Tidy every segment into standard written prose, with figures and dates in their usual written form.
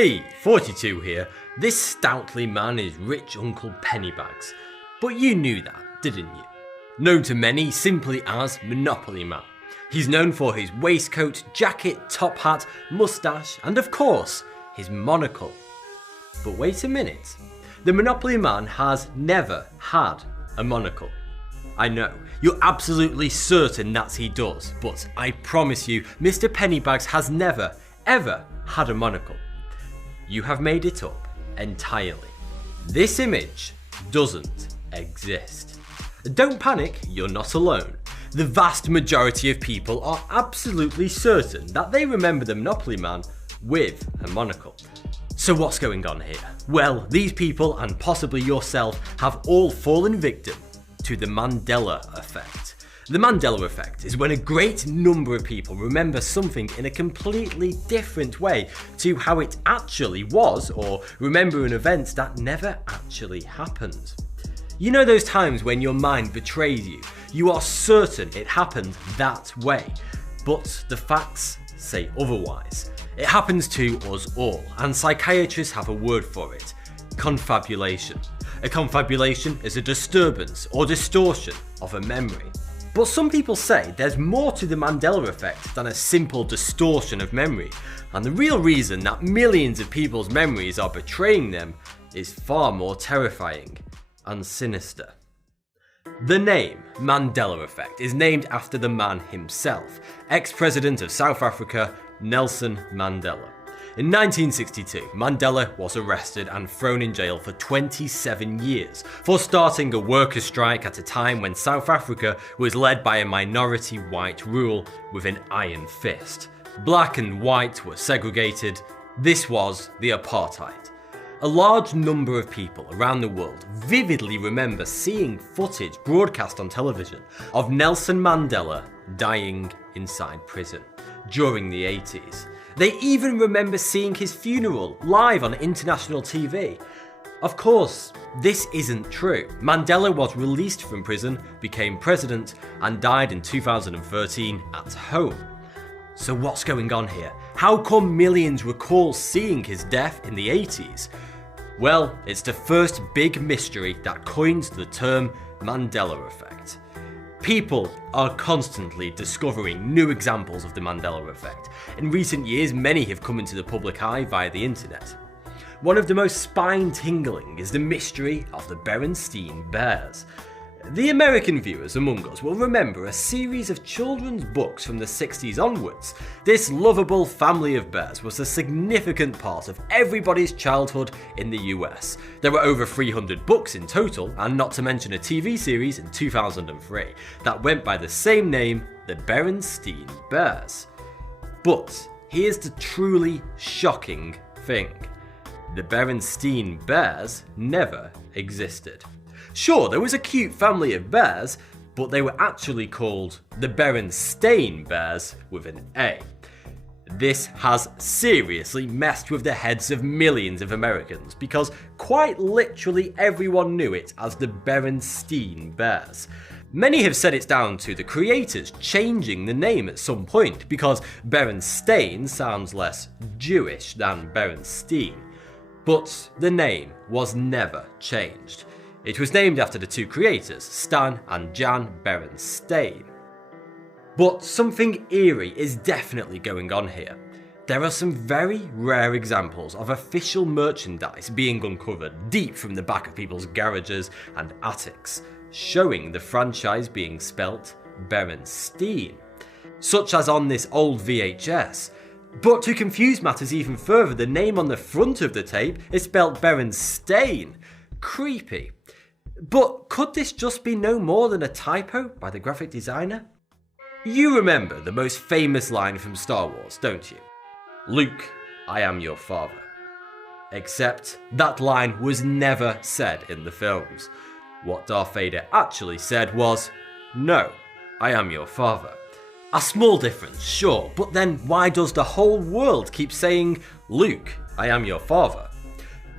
Hey, 42 here. This stoutly man is rich Uncle Pennybags. But you knew that, didn't you? Known to many simply as Monopoly Man. He's known for his waistcoat, jacket, top hat, moustache, and of course, his monocle. But wait a minute. The Monopoly Man has never had a monocle. I know, you're absolutely certain that he does, but I promise you, Mr. Pennybags has never, ever had a monocle. You have made it up entirely. This image doesn't exist. Don't panic, you're not alone. The vast majority of people are absolutely certain that they remember the Monopoly Man with a monocle. So what's going on here? Well, these people and possibly yourself have all fallen victim to the Mandela effect. The Mandela effect is when a great number of people remember something in a completely different way to how it actually was, or remember an event that never actually happened. You know those times when your mind betrays you? You are certain it happened that way, but the facts say otherwise. It happens to us all, and psychiatrists have a word for it: confabulation. A confabulation is a disturbance or distortion of a memory. But some people say there's more to the Mandela effect than a simple distortion of memory, and the real reason that millions of people's memories are betraying them is far more terrifying and sinister. The name Mandela effect is named after the man himself, ex-president of South Africa, Nelson Mandela. In 1962, Mandela was arrested and thrown in jail for 27 years for starting a workers' strike at a time when South Africa was led by a minority white rule with an iron fist. Black and white were segregated. This was the apartheid. A large number of people around the world vividly remember seeing footage broadcast on television of Nelson Mandela dying inside prison during the 80s. They even remember seeing his funeral live on international TV. Of course, this isn't true. Mandela was released from prison, became president, and died in 2013 at home. So what's going on here? How come millions recall seeing his death in the 80s? Well, it's the first big mystery that coins the term Mandela effect. People are constantly discovering new examples of the Mandela effect. In recent years, many have come into the public eye via the internet. One of the most spine-tingling is the mystery of the Berenstain Bears. The American viewers among us will remember a series of children's books from the 60s onwards. This lovable family of bears was a significant part of everybody's childhood in the US. There were over 300 books in total, and not to mention a TV series in 2003 that went by the same name, the Berenstain Bears. But here's the truly shocking thing. The Berenstain Bears never existed. Sure, there was a cute family of bears, but they were actually called the Berenstain Bears with an A. This has seriously messed with the heads of millions of Americans because quite literally everyone knew it as the Berenstain Bears. Many have said it's down to the creators changing the name at some point because Berenstain sounds less Jewish than Berenstein. But the name was never changed. It was named after the two creators, Stan and Jan Berenstain. But something eerie is definitely going on here. There are some very rare examples of official merchandise being uncovered deep from the back of people's garages and attics, showing the franchise being spelt Berenstein, such as on this old VHS. But to confuse matters even further, the name on the front of the tape is spelt Berenstain. Creepy. But could this just be no more than a typo by the graphic designer? You remember the most famous line from Star Wars, don't you? Luke, I am your father. Except that line was never said in the films. What Darth Vader actually said was, no, I am your father. A small difference, sure, but then why does the whole world keep saying, Luke, I am your father?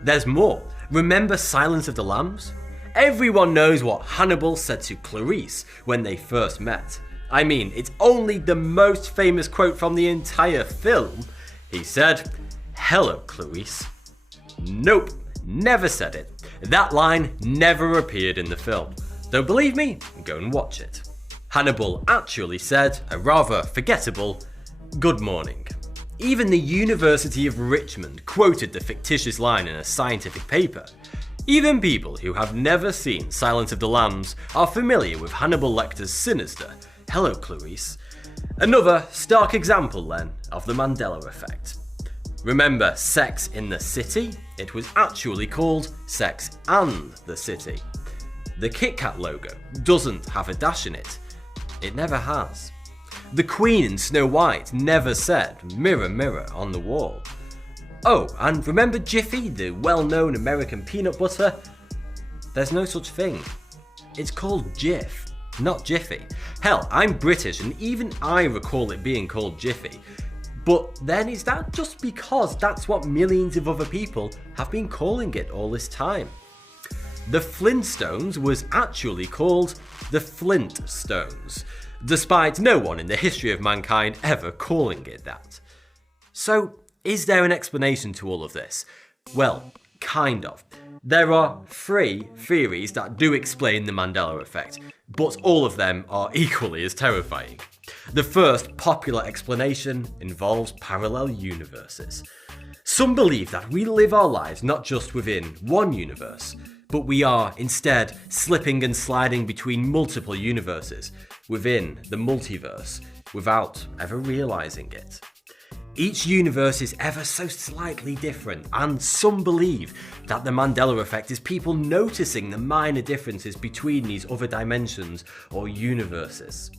There's more. Remember Silence of the Lambs? Everyone knows what Hannibal said to Clarice when they first met. I mean, it's only the most famous quote from the entire film. He said, "Hello, Clarice." Nope, never said it. That line never appeared in the film. Don't believe me? Go and watch it. Hannibal actually said a rather forgettable "good morning." Even the University of Richmond quoted the fictitious line in a scientific paper. Even people who have never seen Silence of the Lambs are familiar with Hannibal Lecter's sinister "Hello, Clarice." Another stark example then of the Mandela effect. Remember Sex in the City? It was actually called Sex and the City. The Kit Kat logo doesn't have a dash in it. It never has. The Queen in Snow White never said "mirror, mirror on the wall." Oh, and remember Jiffy, the well-known American peanut butter? There's no such thing. It's called Jif, not Jiffy. Hell, I'm British and even I recall it being called Jiffy. But then is that just because that's what millions of other people have been calling it all this time? The Flintstones was actually called the Flintstones, despite no one in the history of mankind ever calling it that. So, is there an explanation to all of this? Well, kind of. There are 3 theories that do explain the Mandela effect, but all of them are equally as terrifying. The first popular explanation involves parallel universes. Some believe that we live our lives not just within one universe, but we are instead slipping and sliding between multiple universes within the multiverse without ever realizing it. Each universe is ever so slightly different, and some believe that the Mandela effect is people noticing the minor differences between these other dimensions or universes.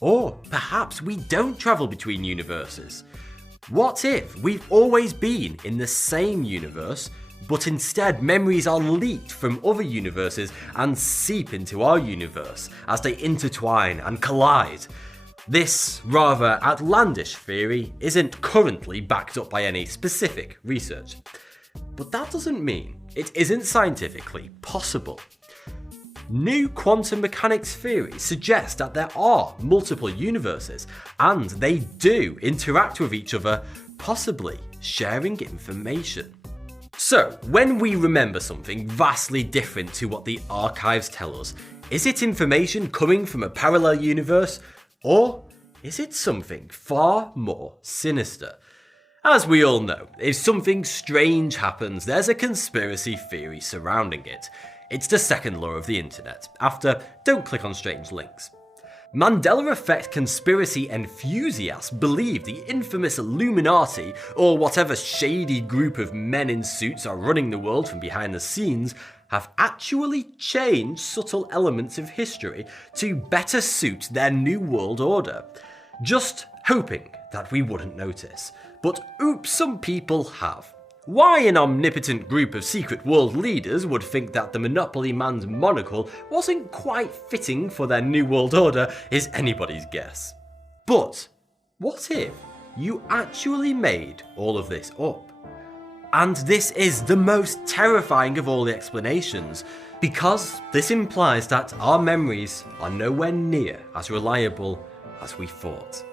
Or perhaps we don't travel between universes. What if we've always been in the same universe, but instead memories are leaked from other universes and seep into our universe as they intertwine and collide? This rather outlandish theory isn't currently backed up by any specific research, but that doesn't mean it isn't scientifically possible. New quantum mechanics theories suggest that there are multiple universes and they do interact with each other, possibly sharing information. So, when we remember something vastly different to what the archives tell us, is it information coming from a parallel universe? Or is it something far more sinister? As we all know, if something strange happens, there's a conspiracy theory surrounding it. It's the second law of the internet, after "don't click on strange links." Mandela effect conspiracy enthusiasts believe the infamous Illuminati, or whatever shady group of men in suits are running the world from behind the scenes, have actually changed subtle elements of history to better suit their new world order. Just hoping that we wouldn't notice. But oops, some people have. Why an omnipotent group of secret world leaders would think that the Monopoly Man's monocle wasn't quite fitting for their new world order is anybody's guess. But what if you actually made all of this up? And this is the most terrifying of all the explanations, because this implies that our memories are nowhere near as reliable as we thought.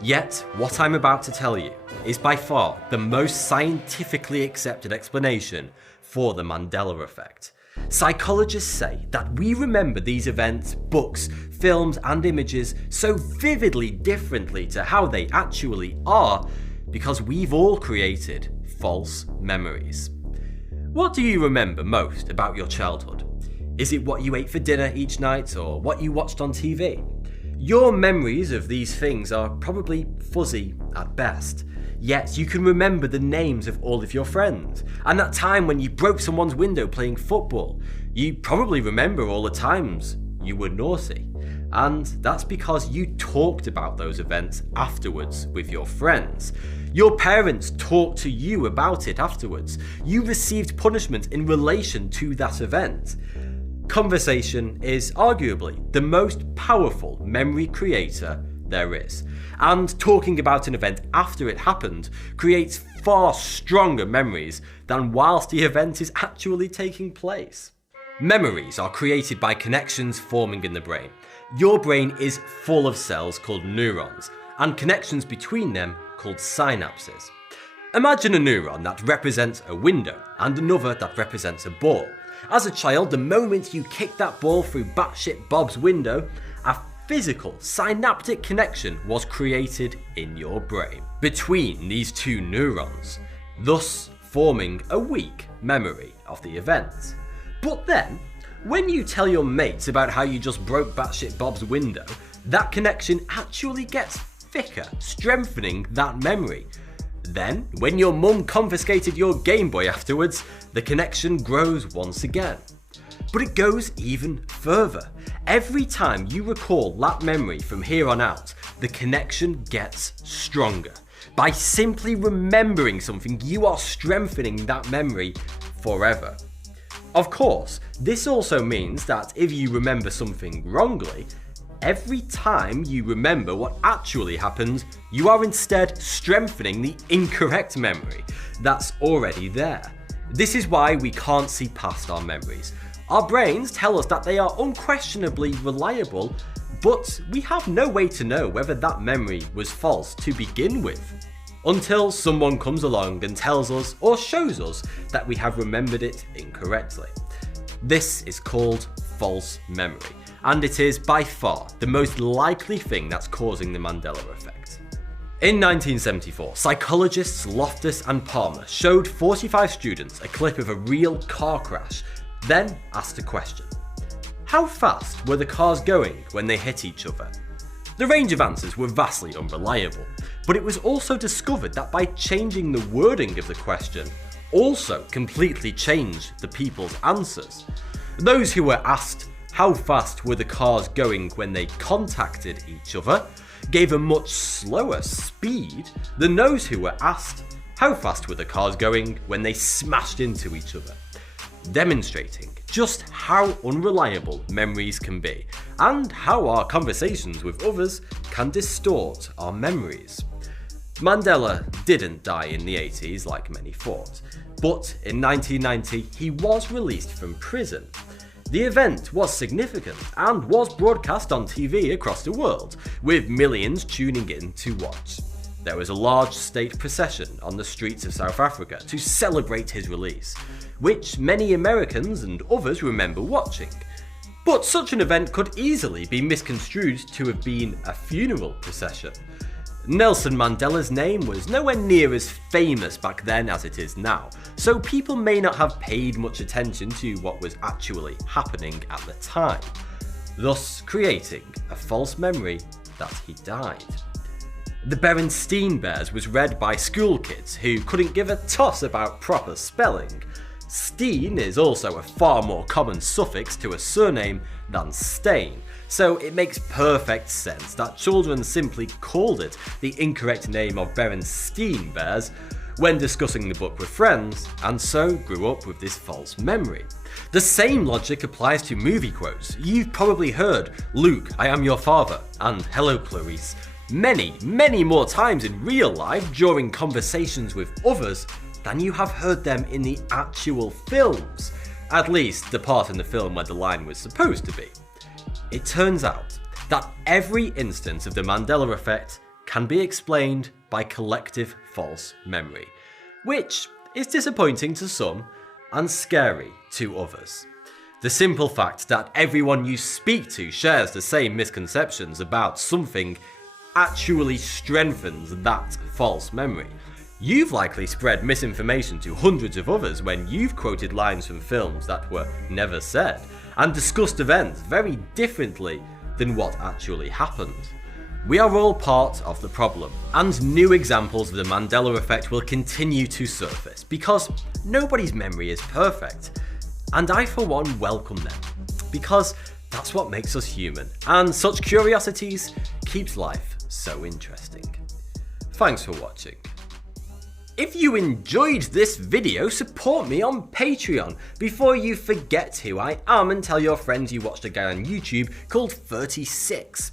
Yet, what I'm about to tell you is by far the most scientifically accepted explanation for the Mandela effect. Psychologists say that we remember these events, books, films, and images so vividly differently to how they actually are because we've all created false memories. What do you remember most about your childhood? Is it what you ate for dinner each night or what you watched on TV? Your memories of these things are probably fuzzy at best, yet you can remember the names of all of your friends, and that time when you broke someone's window playing football. You probably remember all the times you were naughty, and that's because you talked about those events afterwards with your friends. Your parents talked to you about it afterwards. You received punishment in relation to that event. Conversation is arguably the most powerful memory creator there is, and talking about an event after it happened creates far stronger memories than whilst the event is actually taking place. Memories are created by connections forming in the brain. Your brain is full of cells called neurons, and connections between them called synapses. Imagine a neuron that represents a window and another that represents a ball. As a child, the moment you kick that ball through batshit Bob's window, a physical synaptic connection was created in your brain between these two neurons, thus forming a weak memory of the event. But then, when you tell your mates about how you just broke batshit Bob's window, that connection actually gets thicker, strengthening that memory. Then, when your mum confiscated your Game Boy afterwards, the connection grows once again. But it goes even further. Every time you recall that memory from here on out, the connection gets stronger. By simply remembering something, you are strengthening that memory forever. Of course, this also means that if you remember something wrongly, every time you remember what actually happened, you are instead strengthening the incorrect memory that's already there. This is why we can't see past our memories. Our brains tell us that they are unquestionably reliable, but we have no way to know whether that memory was false to begin with, until someone comes along and tells us or shows us that we have remembered it incorrectly. This is called false memory, and it is by far the most likely thing that's causing the Mandela effect. In 1974, psychologists Loftus and Palmer showed 45 students a clip of a real car crash, then asked a question. How fast were the cars going when they hit each other? The range of answers were vastly unreliable, but it was also discovered that by changing the wording of the question, also completely changed the people's answers. Those who were asked how fast were the cars going when they contacted each other gave a much slower speed than those who were asked how fast were the cars going when they smashed into each other, demonstrating just how unreliable memories can be and how our conversations with others can distort our memories. Mandela didn't die in the 80s like many thought, but in 1990 he was released from prison. The event was significant and was broadcast on TV across the world, with millions tuning in to watch. There was a large state procession on the streets of South Africa to celebrate his release, which many Americans and others remember watching. But such an event could easily be misconstrued to have been a funeral procession. Nelson Mandela's name was nowhere near as famous back then as it is now, so people may not have paid much attention to what was actually happening at the time, thus creating a false memory that he died. The Berenstain Bears was read by school kids who couldn't give a toss about proper spelling. Steen is also a far more common suffix to a surname than Stain, so it makes perfect sense that children simply called it the incorrect name of Berenstain Bears when discussing the book with friends, and so grew up with this false memory. The same logic applies to movie quotes. You've probably heard "Luke, I am your father" and "Hello Clarice" many more times in real life during conversations with others than you have heard them in the actual films, at least the part in the film where the line was supposed to be. It turns out that every instance of the Mandela effect can be explained by collective false memory, which is disappointing to some and scary to others. The simple fact that everyone you speak to shares the same misconceptions about something actually strengthens that false memory. You've likely spread misinformation to hundreds of others when you've quoted lines from films that were never said, and discussed events very differently than what actually happened. We are all part of the problem, and new examples of the Mandela effect will continue to surface, because nobody's memory is perfect. And I for one welcome them, because that's what makes us human, and such curiosities keeps life so interesting. Thanks for watching. If you enjoyed this video, support me on Patreon before you forget who I am and tell your friends you watched a guy on YouTube called 36.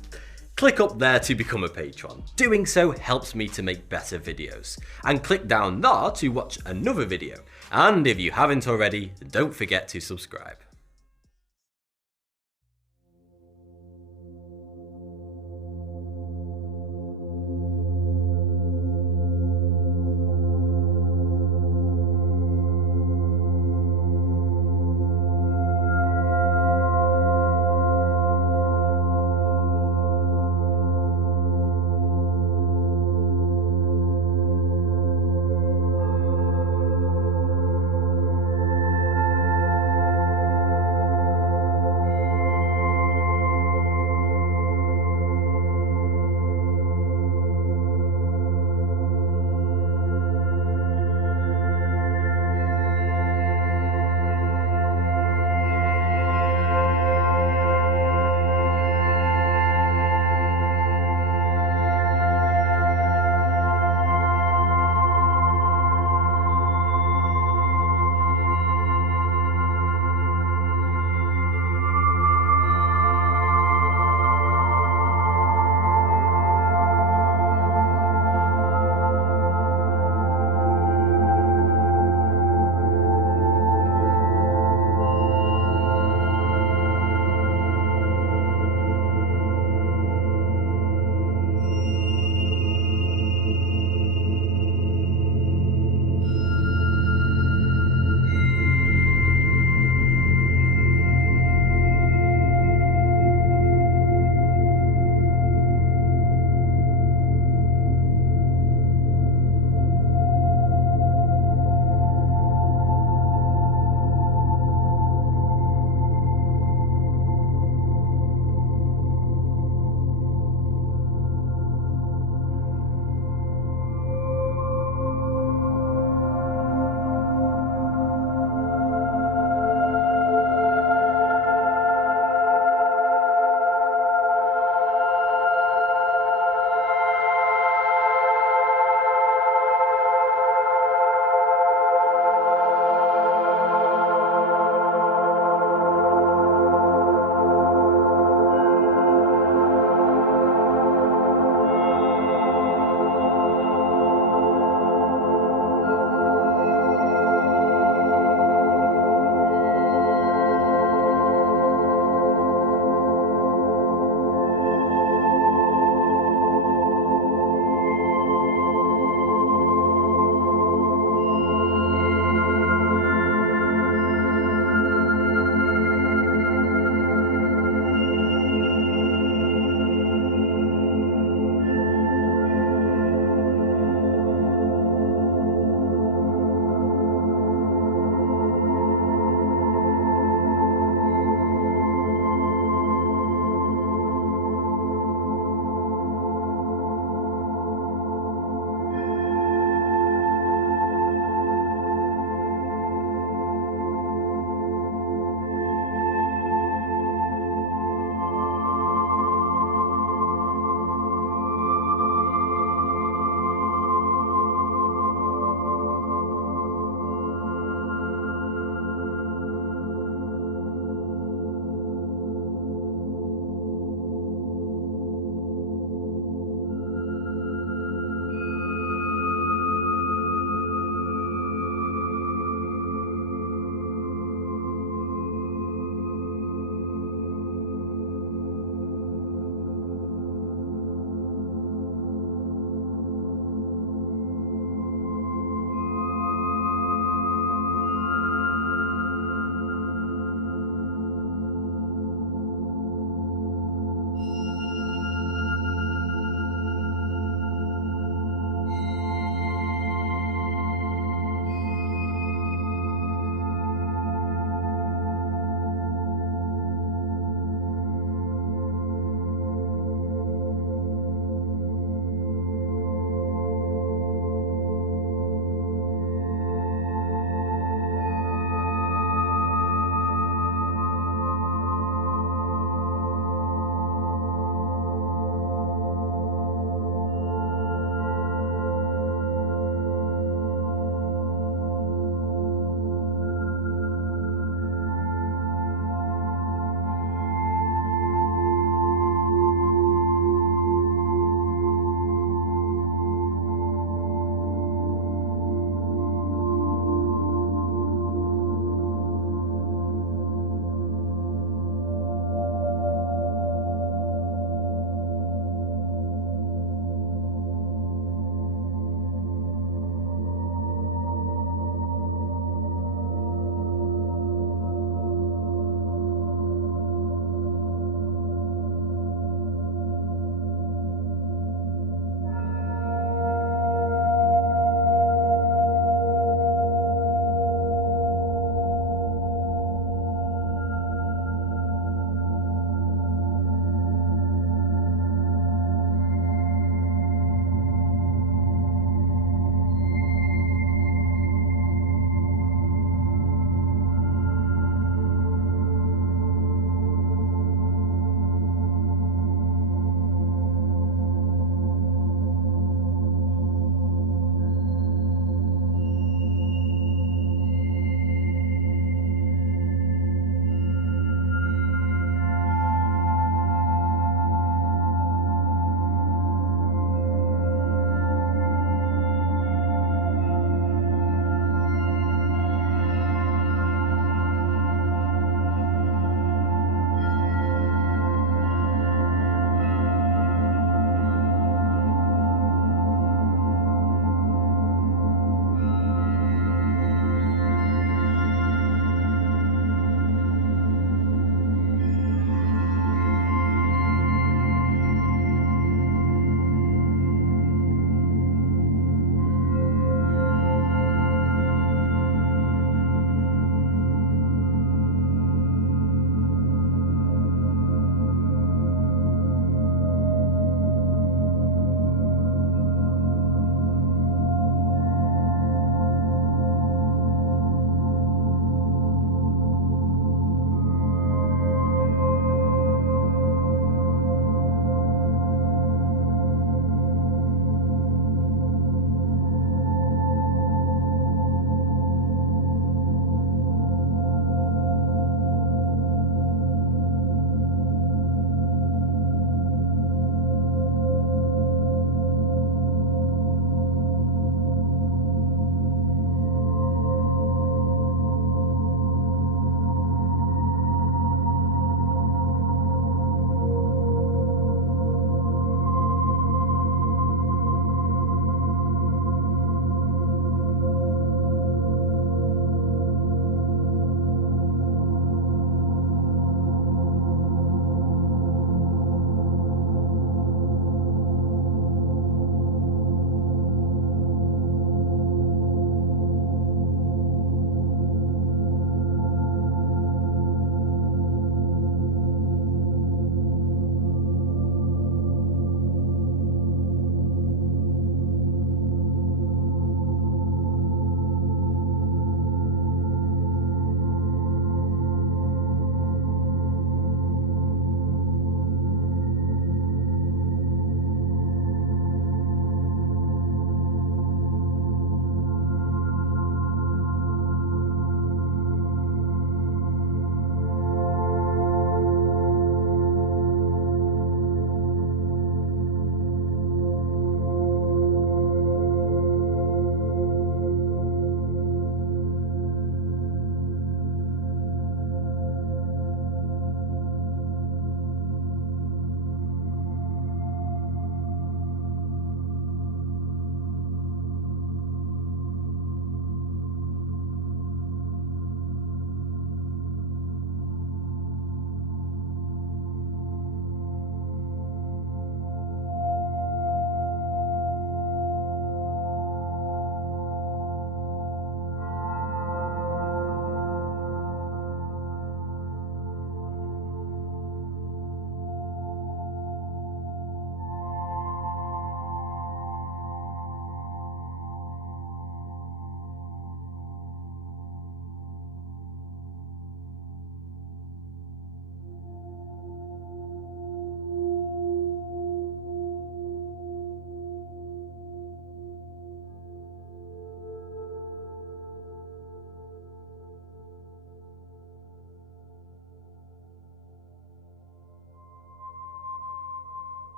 Click up there to become a patron. Doing so helps me to make better videos. And click down there to watch another video. And if you haven't already, don't forget to subscribe.